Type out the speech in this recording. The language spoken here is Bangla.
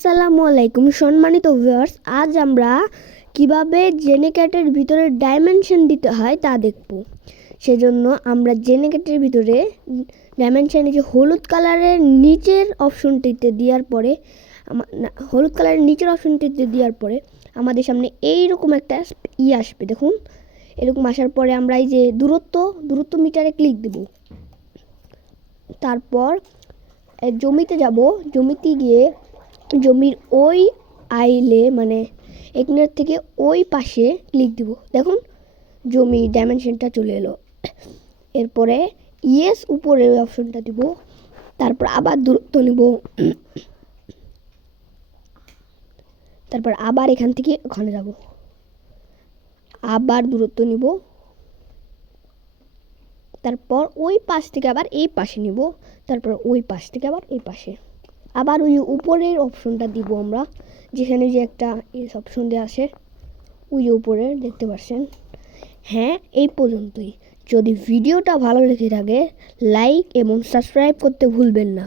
আসসালামু আলাইকুম সম্মানিত ভিউয়ার্স, আজ আমরা কিভাবে জেনেক্যাটের ভিতরে ডাইমেনশন দিতে হয় তা দেখব। সেজন্য আমরা জেনেক্যাটের ভিতরে ডাইমেনশনে যে হলুদ কালারের নিচের অপশনটিতে দেওয়ার পরে আমাদের সামনে এইরকম একটা আসবে। দেখুন, এরকম আসার পরে আমরা এই যে দূরত্ব মিটারে ক্লিক দেব। তারপর জমিতে যাব, জমিতে গিয়ে জমির ওই আইলে মানে এখানের থেকে ওই পাশে ক্লিক দিব। দেখুন, জমি ডাইমেনশনটা চলে এলো। এরপরে ইয়েস উপরে ওই অপশনটা দিব। তারপর আবার দূরত্ব নিব। তারপর আবার এখান থেকে ওখানে যাব, আবার দূরত্ব নিব। তারপর ওই পাশ থেকে আবার এই পাশে নিব। তারপর ওই পাশ থেকে আবার এই পাশে, আবার ওই উপরের অপশনটা দিব আমরা, যেখানে যে একটা এস অপশন দেওয়া আছে ওই উপরে দেখতে পাচ্ছেন। হ্যাঁ, এই পর্যন্তই। যদি ভিডিওটা ভালো লেগে থাকে লাইক এবং সাবস্ক্রাইব করতে ভুলবেন না।